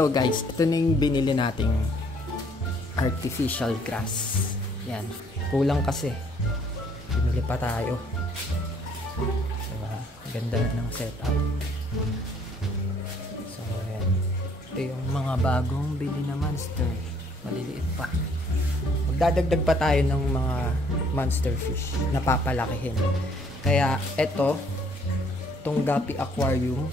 So guys, ito na yung binili nating artificial grass. Yan. Kulang kasi. Binili pa tayo. Diba? Ganda na ng setup. So ayan. Ito yung mga bagong bili na monster. Maliliit pa. Magdadagdag pa tayo ng mga monster fish na papalakihin. Kaya ito, itong Guppy Aquarium,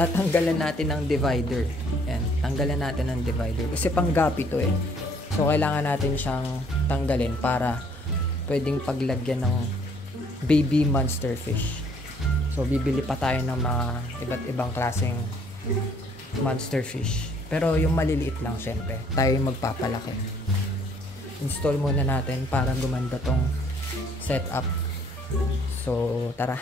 tatanggalan natin ng divider. Yan, tanggalan natin ng divider. Kasi pang guppy to eh. So, kailangan natin siyang tanggalin para pwedeng paglagyan ng baby monster fish. So, bibili pa tayo ng mga iba't ibang klaseng monster fish. Pero yung maliliit lang syempre. Tayo yung magpapalaki. Install muna natin para gumanda tong setup. So, tara.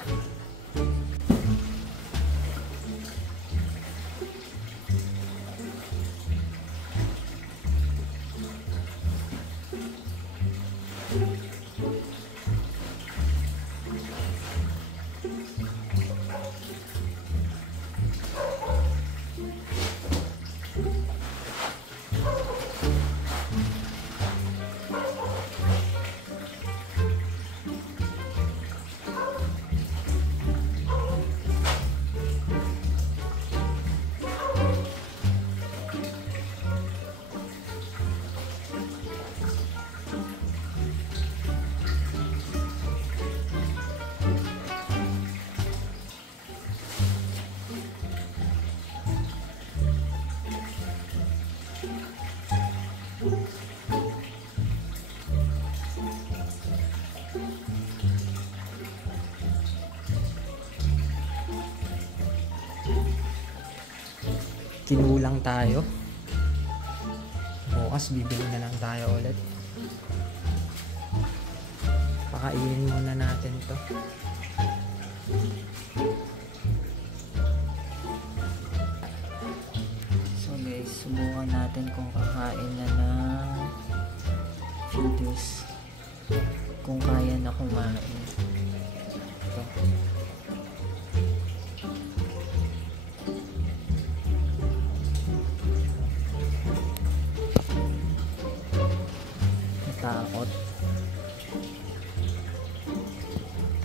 Kinulang tayo. Bukas bibili na lang tayo ulit. Pakainin muna natin to. So guys, subukan natin kung kakain na ng feeders. Kung kaya na kumain. Ito.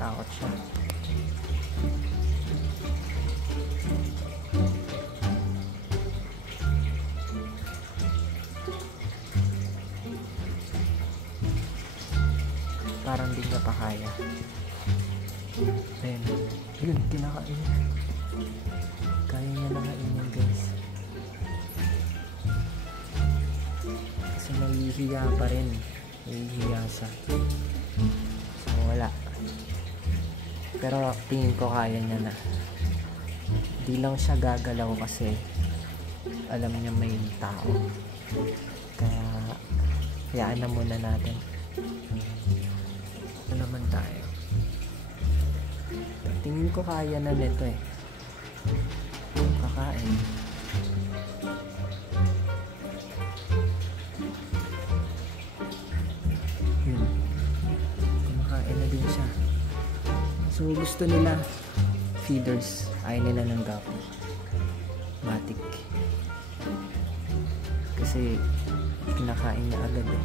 Takot siya. Parang di niya pa kaya. Ayun. Yun, kinakain. Kaya niya na kainin guys. Kasi nahihiya pa rin. Nahihiya siya. So wala. Pero tingin ko kaya niya na. Di lang siya gagalaw kasi alam niya may tao. Kaya hayaan na muna natin. Ito naman tayo. Tingin ko kaya na nito eh. Kakain. Yun. Kumakain na din siya. So gusto nila feeders, ayaw nila ng gapo. Matik. Kasi kinakain niya agad eh.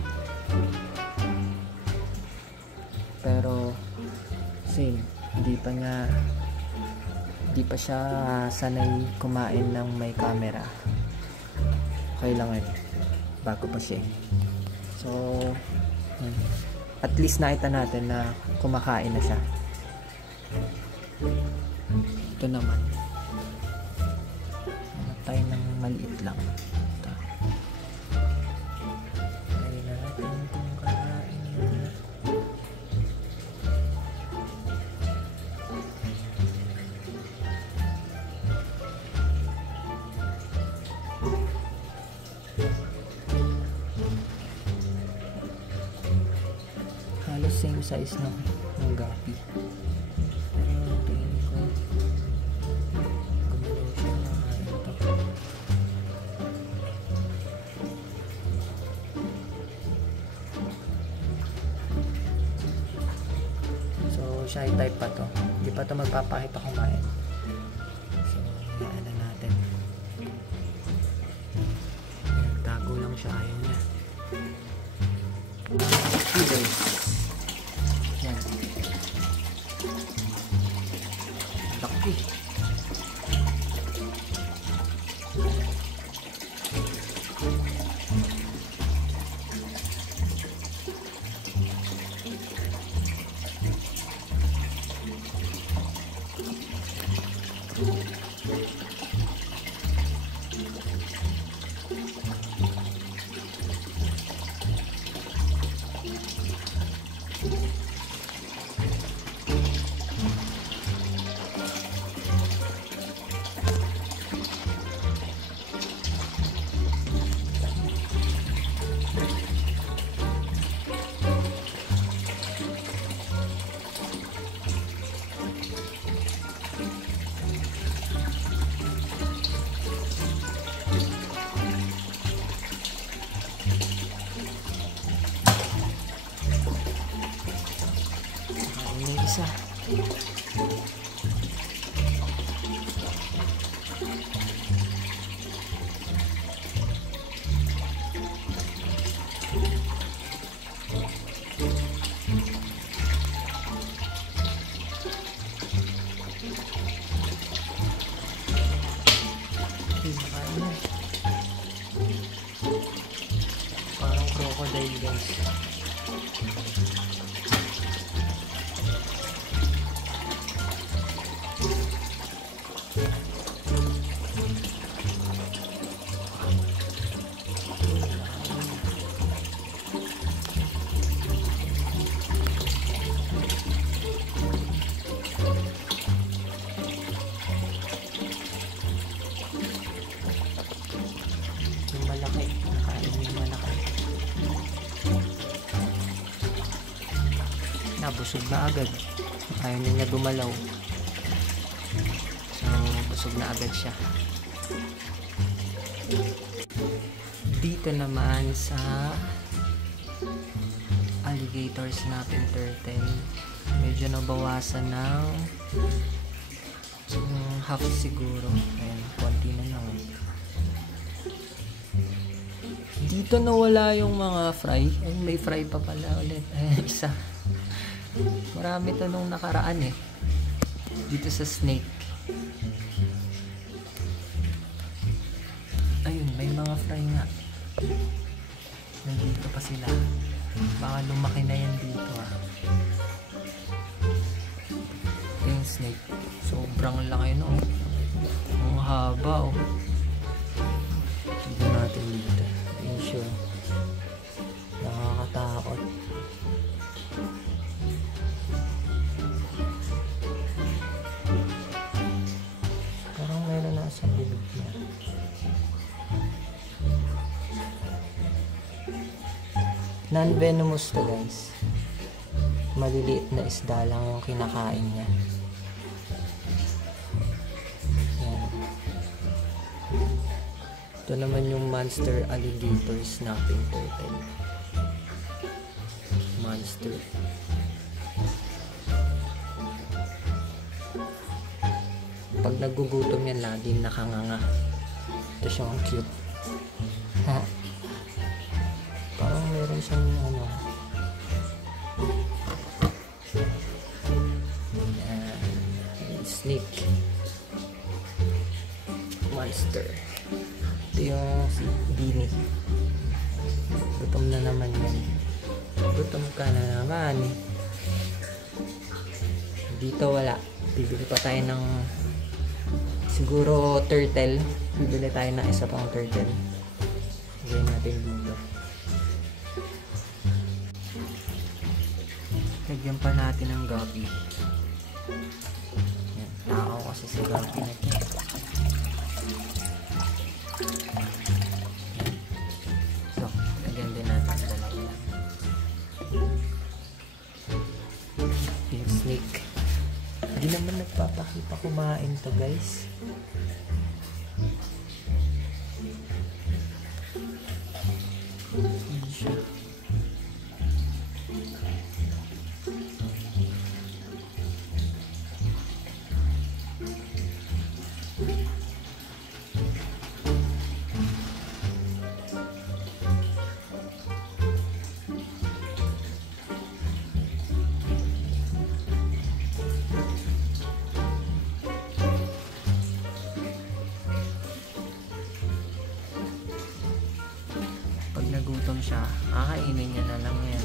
Pero same, hindi pa siya sanay kumain ng may camera. Okay lang eh. Bago pa siya. So at least nakita natin na kumakain na siya. Ito naman tayo ng maliit lang. Ito. Ayun na natin kung kakain na. Halos same size ng guppy. Shy type pa to. Hindi pa to magpapakita kumain. So, hayaan na natin. lang siya, ayaw niya. Feeders. Yan. Laki. Isa. Parang crocodile, guys. Malaki, nakain yung malaki. Nabusog na agad, ayaw niya gumalaw, so busog na agad siya. Dito naman sa alligator snapping turtle, medyo nabawasan ng half siguro. Ayan, konti na lang. Dito nawala yung mga fry. Ay, may fry pa pala ulit. Ayan, isa. Marami to nung nakaraan eh. Dito sa snake. Ayun, may mga fry nga. Nandito pa sila. Baka lumaki na yan dito ah. Yung snake. Sobrang laki no. Ang haba oh. Tignan natin dito. Sure. Nakakatakot. Parang meron na sa bilog niya. Non-venomous to guys. Maliliit na isda lang yung kinakain niya. Ito naman yung monster alligator snapping turtle. Monster. Pag nagugutom yan, laging nakanganga. Ito siyang cute. Ha? Parang meron siyang ano. Snake. Monster. Ito yung Bini. Gutom na naman yan. Gutom ka na naman. Dito wala. Bibili pa tayo ng siguro turtle. Bibili tayo ng isa pang turtle. Bigyan natin dito. Lagyan pa natin ng gabi. Yan. Tao kasi si gabi na ito. So, lagyan din natin ang dalawa lang. Yung snake. Hindi naman nagpapakita kumain to guys. Hindi siya. nagutom siya, kakainin niya na lang yan.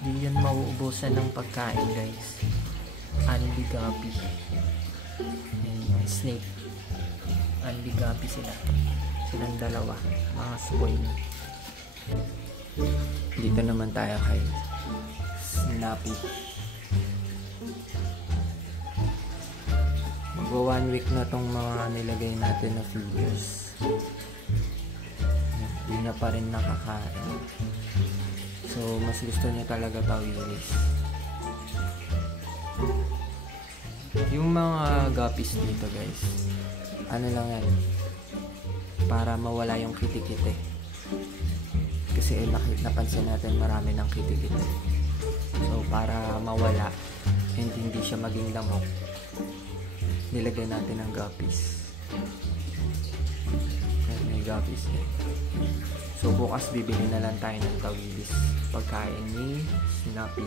Di yan mauubusan ng pagkain, guys. Andy Guppy and Snake. Andy Guppy sila. Silang dalawa, mga spoil. Dito naman tayo kay Snappy. Magwa 1 week na tong mga nilagay natin na figures. Hindi na pa rin nakakain. So, mas gusto niya talaga tawilis. Yung mga guppies dito, guys, ano lang yan, para mawala yung kitikite. Kasi napansin natin marami ng kitikite. So, para mawala and hindi siya maging lamok, nilagay natin ng guppies. Kaya may guppies din. So, bukas bibili na lang tayo ng tawilis. Pagkain ni Snappy.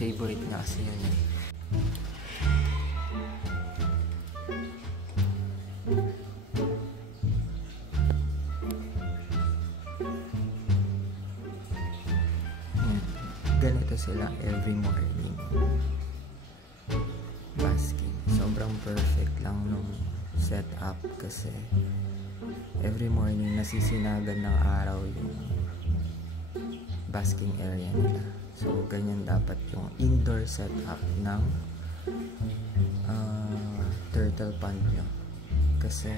Favorite na kasi yun. Ganito sila every morning. Basking. Sobrang perfect lang nung setup kasi every morning nasisinagan ng araw yung basking area nila. So, ganyan dapat yung indoor setup ng turtle pond nyo. Kasi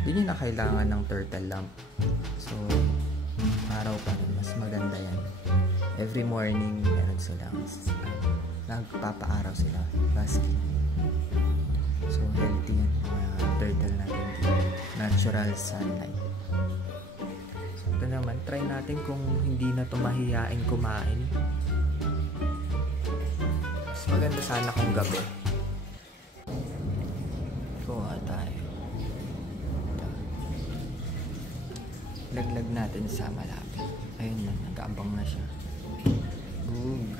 hindi nyo na kailangan ng turtle lamp. So, araw pa rin. Mas maganda yan. Every morning, meron silang nagpapaaraw sila. Basking. So, healthy yan. Mga turtle natin. Natural sunlight. So, ito naman, try natin kung hindi na ito mahihain kumain. Mas maganda sana kung gabi. Kuha tayo. Laglag natin sa malapit. Ayun na, nag-aabang na siya. Boog.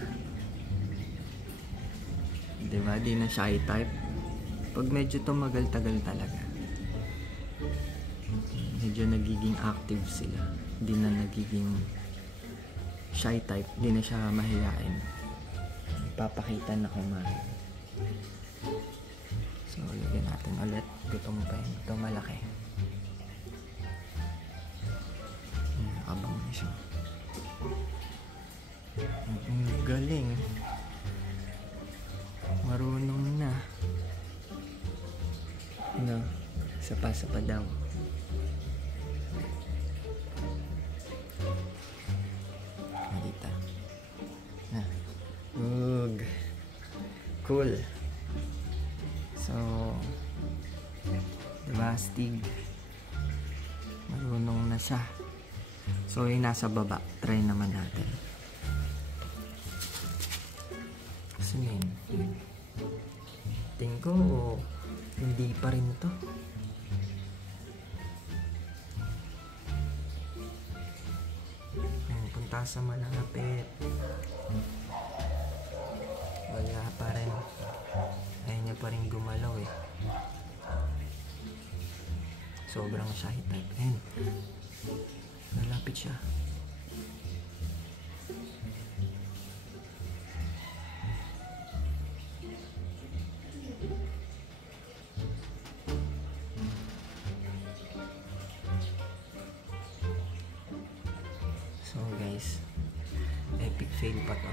Diba? Di na shy type. Pag medyo tumagal-tagal talaga, medyo nagiging active sila. Di na nagiging shy type. Di na siya mahihain. Papakita na kumain. So, lagyan natin ulit. Gutom pa yun. Ito malaki. Abang na siya. Galing. Marunong na. No, sapa-sapa daw. Dito. Na. Ug. Cool. So, diba, Stig? Marunong na siya. So, yung nasa baba, try naman natin. Kasi yun. Tingin ko, hindi pa rin to. Ayan, punta sa malapit. Wala pa rin. Ayaw niya pa rin gumalaw eh. Sobrang shy type. Ayan. Nalapit siya. So guys, epic fail pa to.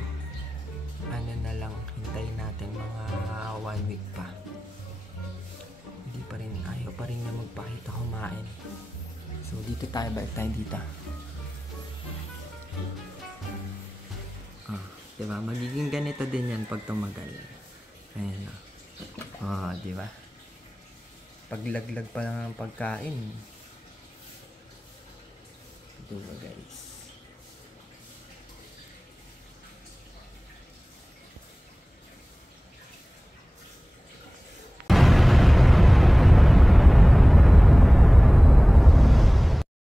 Ano na lang, hintayin natin mga 1 week pa. Hindi pa rin, ayaw pa rin na magpakita kumain. So dito tayo, balik tayo dito. Diba? Magiging ganito din yan pag tumagal. Ayan o. Diba? Paglaglag pa lang ng pagkain. Diba guys?